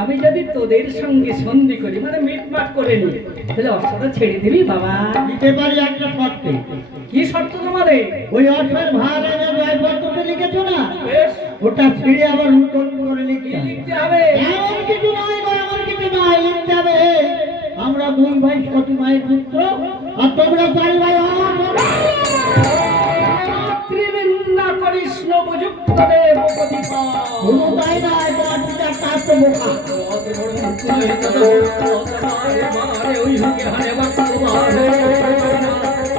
আমি যদি তোদের সঙ্গে সন্ধি করি মানে মিটমাট করে নি তাহলে অর্থটা ছেড়ে দিবি বাবা? দিতে পারি একটা শর্তে। কি শর্ত তোমাদের? ওই অর্থের ভাগ এনে জয়পত্রতে লিখেছো না, ওটা ছিঁড়ে আবার নতুন করে লিখতে হবে। এমন কিছু নয় গো, এমন কিছু নয়, লিখতে হবে আমরা দুই ভাই সতী মায়ের পুত্র আর তোমরা চার ভাই ত্রিবিন্দা কৃষ্ণ উপযুক্ত দেব প্রতিপা কোনো তাই না, তোমার পিতার কাজ তো বোকা। ওই হুকে হারে বাক্য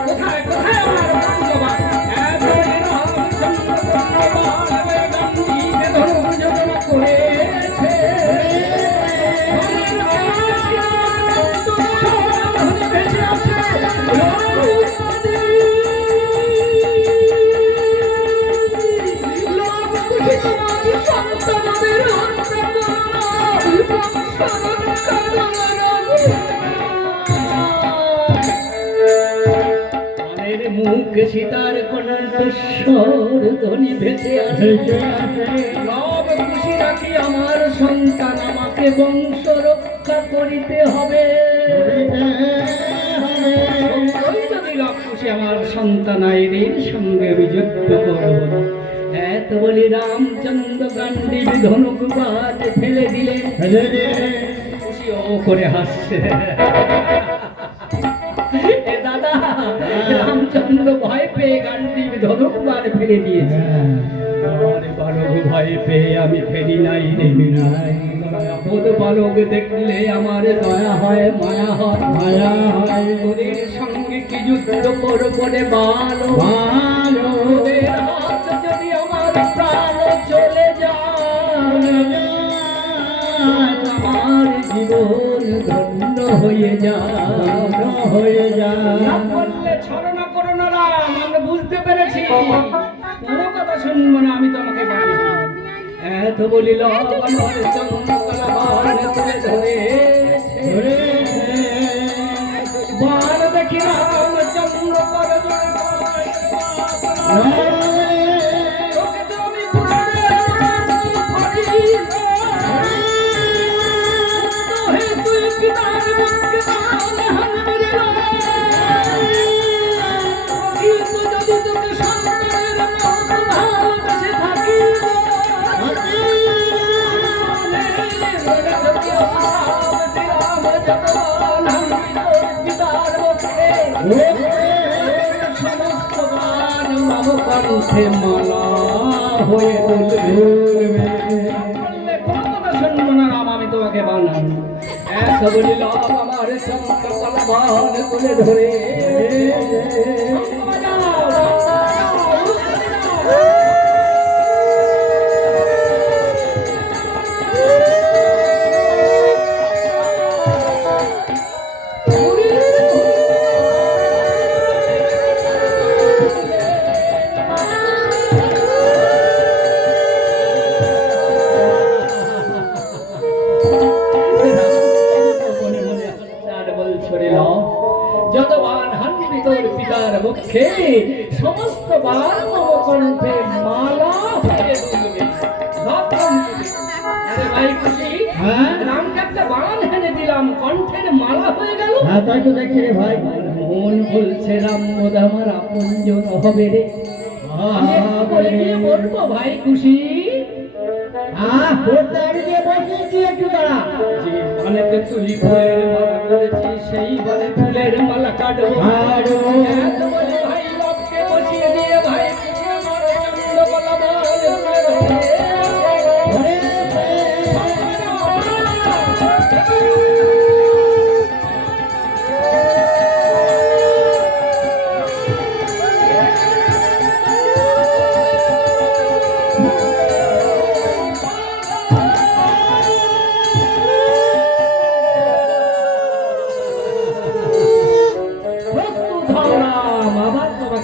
কোথায় কোথায় আমার বাবা মুখ সীতার কণ্ঠস্বর ধ্বনি ভেসে আসে। সব খুশি রাখি আমার সন্তান, আমাকে বংশ রক্ষা করিতে হবে। যদি লাভ খুশি আমার সন্তান এদের সঙ্গে আমি যুদ্ধ করব। এত বলি রামচন্দ্র গান্ডীব ধনুক বাদ ফেলে দিলেন। খুশি ও করে হাসছে। দাদা রামচন্দ্র ভয় পেয়ে গান্ডীব ধনুক বাদ ফেলে দিয়েছে। বালক ভয় পেয়ে আমি ফেরি নাই, দেবি নাই। বালক দেখলে আমার দয়া হয়, মায়া হয়, মায়া হয়। তোদের সঙ্গে কি যুদ্ধ করবো রে বালো, তোদের হাত যদি আমার প্রাণ চলে যায়, আমার জীবন ধন্য হয়ে যায়, হয়ে যায়। বললে ছলনা করো না রাম, আমরা বুঝতে পেরেছি, কোনো কথা শুনবো না, আমি তোমাকে জানি। এত বলিল আমার চন্দ্রকলাবান তুলে ধরে বাল দেখি রামচন্দ্র কর কণ্ঠে মালা হয়ে বলবে, কোনো কথা শুনবো না রাম, আমি তোমাকে বানান। এত বলিল আমার চন্দ্রকলাবান তুলে ধরে যত বান হানবি তোর পিতার মুখে, সমস্ত বান কণ্ঠে মালা হয়ে বলবে। আরে ভাই খুশি, রামকে একটা বান হেনে দিলাম, কণ্ঠের মালা হয়ে গেল। হ্যাঁ তাই তো দেখি রে ভাই, মন বলছে রাম বোধ আমার আপনজন হবে রে। বলে দিয়ে বলবো ভাই খুশি, বলেতে তুই ফুলের মালা করেছিস, সেই বলে ফুলের মালা কাটবো। ভাই বাপকে বসিয়ে দিয়ে ভাই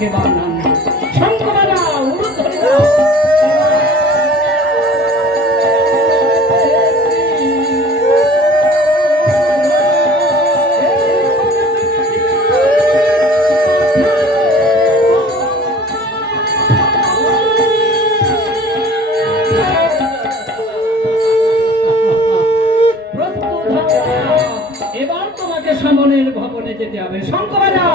সেবানন্দ শঙ্করা উরুধ্বনি এবার তোমাকে সামনের ভবনে যেতে হবে শঙ্করা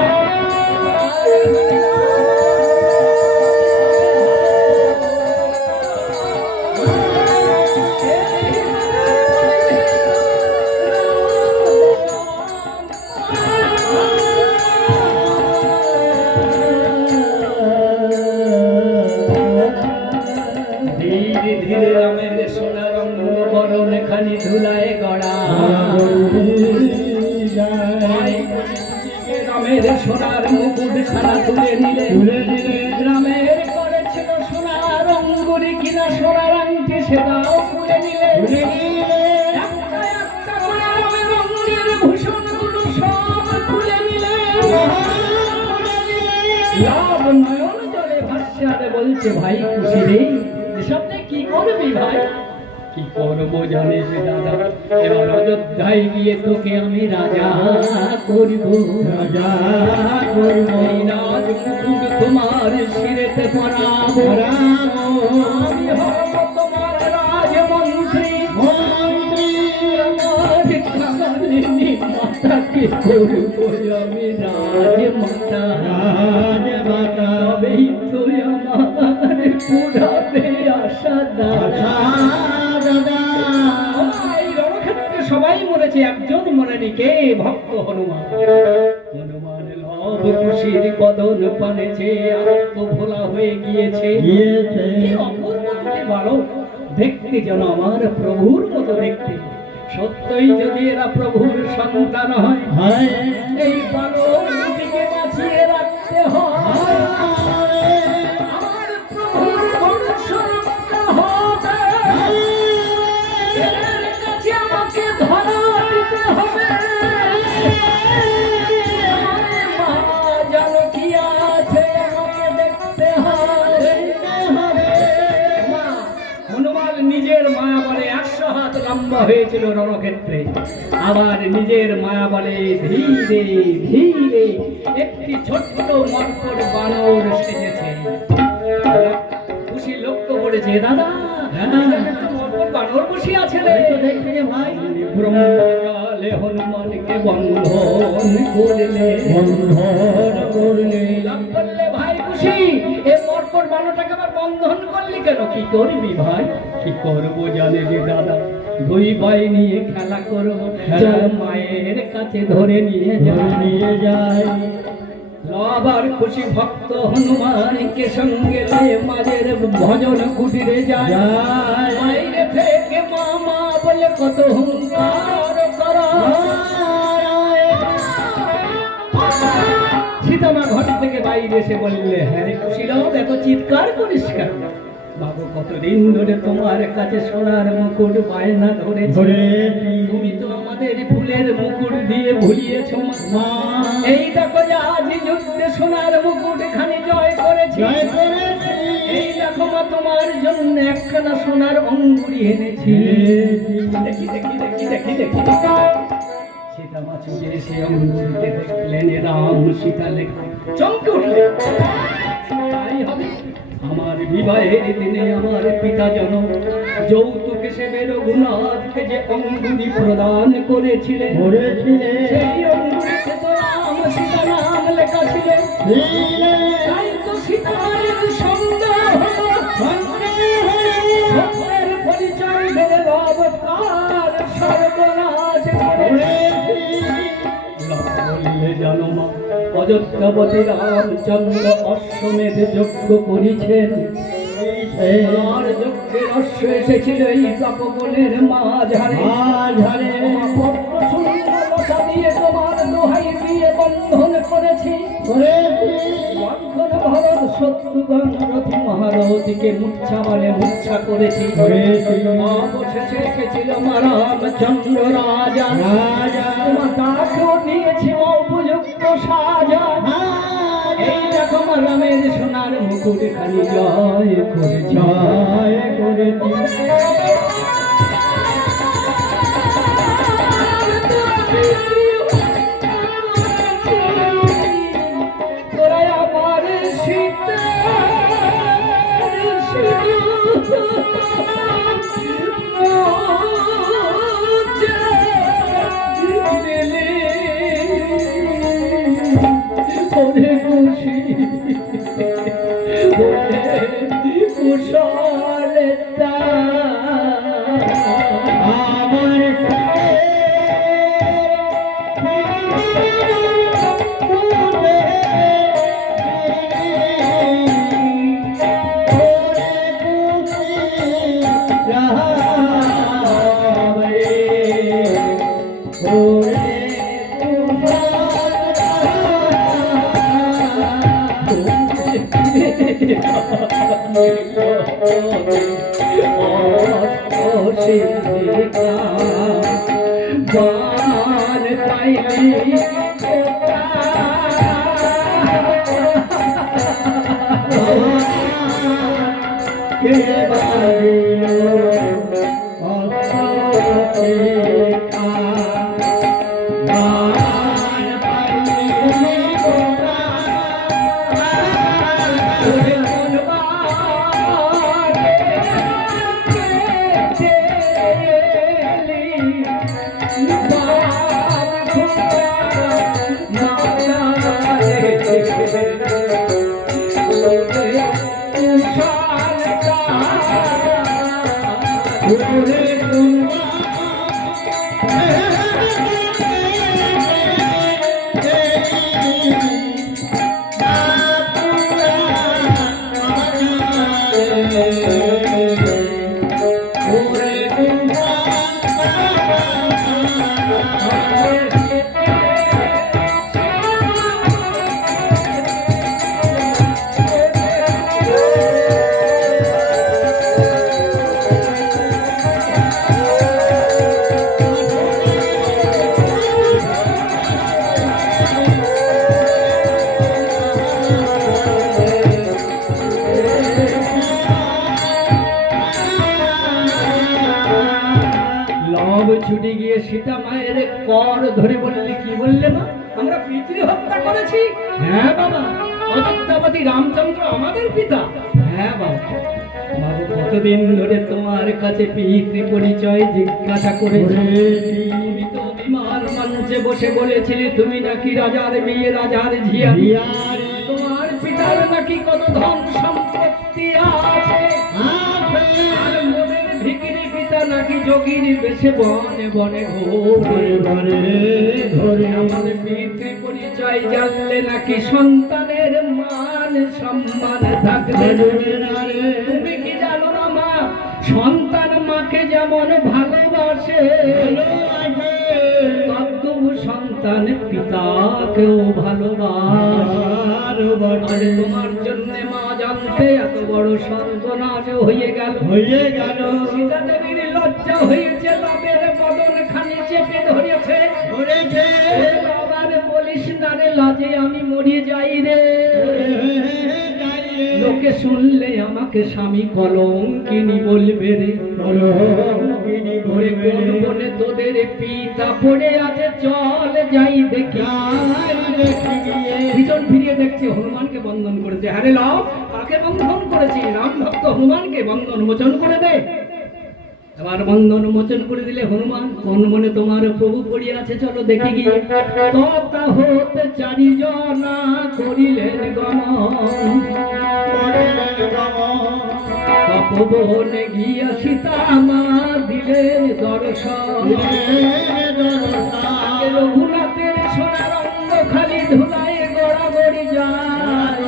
ধীরে ধীরে রামের সোনার বরণ খানি ধুলায় গড়া রামের সোনার মুকুট খানা তুলে নিলে রামের করেছিল সোনার অঙ্গুরি কিনা সোনার আংটি সেটাও খুলে নিলে একটা একটা করে রামের অঙ্গের ভূষণগুলো সব খুলে নিলে লাভ নয়ন জলে ভাসছে আর বলছে ভাই খুশি রে এসব নিয়ে কি করবি ভাই কি করবো জানিস দাদা এবার অযোধ্যায় গিয়ে তোকে আমি রাজা করব রাজা করব রাজ মুকুট তোমার শিরেতে পরাবো আমি হব তোমার রাজমন্ত্রী মন্ত্রী আমার কালিনী মাতাকে করবো আমি রাজমাতা রাজমাতা তবেই তুই আমার পুরাবে আশা দাদা রণক্ষেত্রে সবাই মরেছে একজন মরেনি কে ভক্ত হনুমান হনুমান লব খুশির কদন পানেছে আত্ম ভোলা হয়ে গিয়েছে কি অপূর্ব দুটি বালক দেখতে যেন আমার প্রভুর মতো দেখতে সত্যই যদি এরা প্রভুর সন্তান হয় এই বালক দুটিকে বাঁচিয়ে রাখতে হয় আমার প্রভুর বংশ রক্ষা হবে এর কাছে আমাকে ধরা দিতে হবে মা জানো কি আছে আমাকে দেখতে হবে মা হনুমান নিজের মায়া বলে 100 হাত লম্বা হয়েছিল রণক্ষেত্রে আবার নিজের মায়া বলে ধীরে ধীরে একটি ছোট্ট মর্কট বানর সেজেছে খুশি লক্ষ্য করেছে দাদা মর্কট বানর বসে আছে রে দেখে ভাই ব্রহ্মজালে হনুমানকে বন্ধন করলে লাভ করলে ভাই খুশি এই মর্কট বানরটাকে আবার বন্ধন করলি কেন কি করবি ভাই কি করবো জানে রে দাদা দুই ভাই নিয়ে খেলা করবো মায়ের কাছে ধরে নিয়ে যায় আবার খুশি ভক্ত হনুমানকে সঙ্গে মাঝের ভজন কুটিরে যায় বাইরে থেকে মামা বলে কত হুঙ্কার করা সীতামা ঘর থেকে বাইরে এসে বললে হ্যাঁ রে খুশিরাও এত চিৎকার করিস কেন বাবু কতদিন ধরে তোমার কাছে সোনার মুকুট বায়না ধরে তুমি তো আমাদের ফুলের মুকুট দিয়ে ভুলিয়েছ মা এই দেখো যে আজ যুদ্ধে সোনার মুকুট খানি জয় করেছি এই দেখো মা তোমার জন্য একখানা সোনার অঙ্গুরি এনেছি দেখি দেখি দেখি দেখি দেখি সীতামা ছুটে এসে অঙ্গুরিতে দেখলেন রাম সীতা লেখা চমকে উঠলেন তাই হবে আমার বিবাহের দিনে আমার পিতা যেন যৌতুক হিসেবে রঘুনাথকে যে অঙ্গুরি প্রদান করেছিলেন সেই অঙ্গুরিতে তো রাম সীতা নাম লেখা ছিল তাই তো সীতার সন্দেহ সত্যের পরিচয় ধরে লব তার সর্বনাশ করে বললে জানো মা অযোধ্যাবতী রামচন্দ্র অশ্বমেধ যজ্ঞ করেছেন আর যজ্ঞের অশ্ব এসেছিল এই তপবনের মাঝারে পদ্ম সুন্দরতা দিয়ে তোমার দোহাই দিয়ে বন্ধন করেছি লক্ষণ ভরত শত্রুঘ্ন রথ মহারথীকে মূর্ছা বলে মূর্ছা করেছি অবশেষে এসেছিল রামচন্দ্র রাজা তাকেও দিয়েছি উপযুক্ত সাজা এই দেখো আমার রামের সোনার মুকুট খানি জয় করে জয় করে তোরা আমার সীতা কুশলতা আমার বান পাইলি কে বাড়িলো অসুখা মান পাইলি গোরা ছুটে গিয়ে সীতা মায়ের কর ধরে বললে, কি বললে মা? আমরা পিতৃ হত্যা করেছি? হ্যাঁ বাবা, অযোধ্যাপতি রামচন্দ্র আমাদের পিতা। হ্যাঁ বাবা। বাবু, কতদিন ধরে তোমার কাছে পিতৃ পরিচয় জিজ্ঞাসা করেছি। তুমি তো বিমান মঞ্চে বসে বলেছিলে তুমি নাকি রাজার মেয়ে, রাজার ঝিয়া। তোমার পিতার নাকি কত ধন সম্পত্তি আছে। আর মোদের ভিখিরি পিতা নাকি যোগীর বেশে বনে বনে ঘোরে ঘোরে। আমাদের পিতৃ পরিচয় জানলে নাকি সন্তানের মান সম্মান থাকবে। তুমি কি জানো না মা, সন্তান মাকে যেমন ভালোবাসে তদ্রূপ সন্তান পিতাকেও ভালোবাসে। তোমার জন্য মা জানতে এত বড় সর্বনাশ হয়ে গেল। সীতা দেবীর লজ্জা হয়েছে, তাদের বদন খানি চেপে ধরেছে। আবার বলিস না রে, লাজে আমি মরে যাই রে। লোকে শুনলে আমাকে স্বামী কলঙ্কিনী বলবে রে। কোন বনে তোদের পিতা পড়ে আছে, চল যাই দেখি। পিছন ফিরিয়ে দেখছে হনুমানকে বন্ধন করেছে। আরে লাও, কাকে বন্ধন করেছি? রাম ভক্ত হনুমানকে বন্ধন মোচন করে দে। এবার বন্ধন মোচন করে দিলে হনুমান, কোন মনে তোমার প্রভু পড়িয়ে আছে, চলো দেখি গিয়ে। তথা হতে চারিজনা করিলেন গমন। তপবনে গিয়া সীতা মা দিলেন দর্শন। রঘুনাথের সোনার অঙ্গ খালি ধুলায় গড়াগড়ি যায়।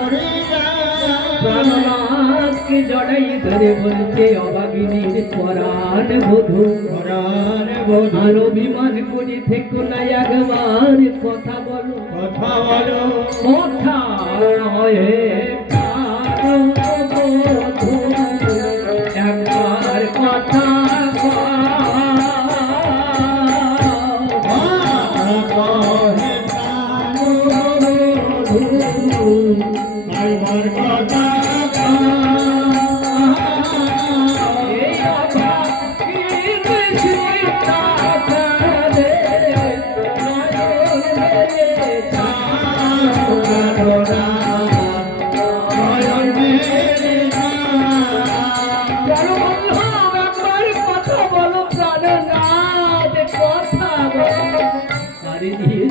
প্রাণনাথকে জড়াই ধরে বলছে অভাগিনীর পরাণ বধূ। আর অভিমান করি থেকো না, একবার কথা বলো। কথা নয় একবার কথা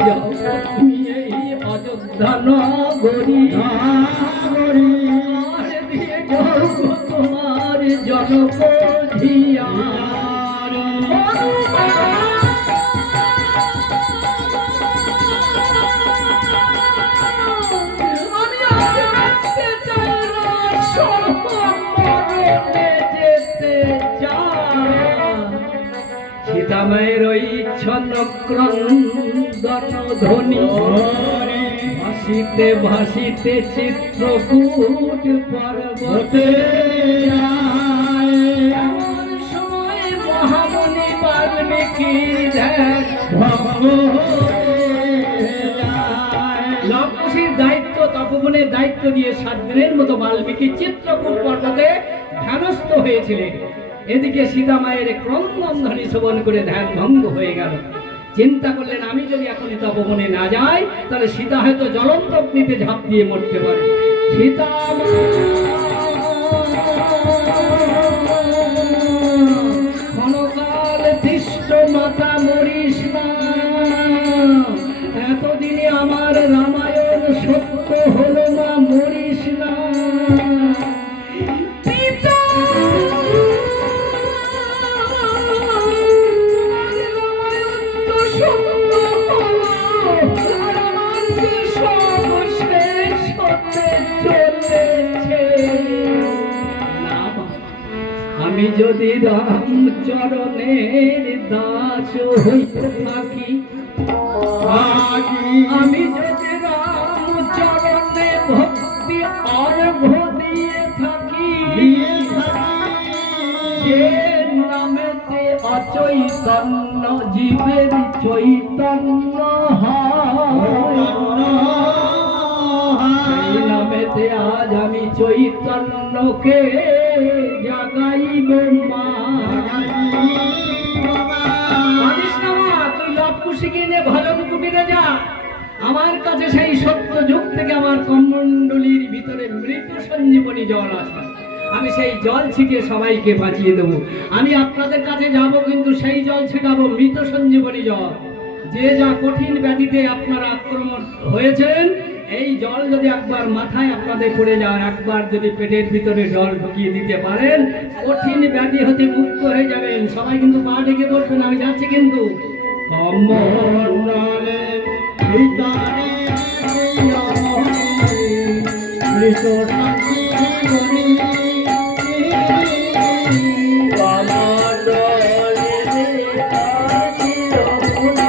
যাও তুমি এই অযোধ্যা নগরী আর দিয়ে যাও তোমার জনক ধিয়ার। আমি আজ বাঁচতে চাই না, মরণে যেতে চাই। সীতামায়ের ওই ছন্ন ক্রন্দন ধ্বনি ভাসিতে ভাসিতে চিত্রকূট পর্বতে এমন সময় মহামুনি বাল্মীকি লবকুশীর দায়িত্ব, তপবনের দায়িত্ব দিয়ে 7 দিনের মতো বাল্মীকি চিত্রকূট পর্বতে ধ্যানস্থ হয়েছিলেন। এদিকে সীতামায়ের ক্রন্দন ধ্বনি শ্রবণ করে ধ্যান ভঙ্গ হয়ে গেল। চিন্তা করলেন আমি যদি এখনই তপবনে না যাই তাহলে সীতা হয়তো জ্বলন্ত অগ্নিতে ঝাঁপ দিয়ে মরতে পারে। সীতা ক্ষণকাল তিষ্ঠ মাতা মরিস না, এতদিনে আমার রামায়ণ সত্য হলো না, মরিস না। আমি যদি রামচরণের দাস হইতে থাকি, আমি যদি রামচরণে ভক্তি অর্ঘ দিয়ে থাকি, যে নামেতে অচৈতন্য জীবের চৈতন্য হয়, সেই নামেতে আজ আমি চৈতন্যকে জাগাইব মা। তুই লবকুশীকে নিয়ে ভজন কুটিরে যা, আমার কাছে সেই সত্য যুগ থেকে আমার কমণ্ডলীর ভিতরে মৃত সঞ্জীবনী জল আছে, আমি সেই জল ছিটিয়ে সবাইকে বাঁচিয়ে দেবো। আমি আপনাদের কাছে যাব, কিন্তু সেই জল ছিটাবো মৃত সঞ্জীবনী জল। যে যা কঠিন ব্যাধিতে আপনারা আক্রমণ হয়েছেন, এই জল যদি একবার মাথায় আপনাদের পড়ে যায়, একবার যদি পেটের ভিতরে জল ঢুকিয়ে দিতে পারেন, কঠিন ব্যাধি হতে মুক্ত হয়ে যাবেন। সবাই কিন্তু পা ডেকে বলবেন, আমি যাচ্ছি কিন্তু। কমণ্ডলে ভিতরে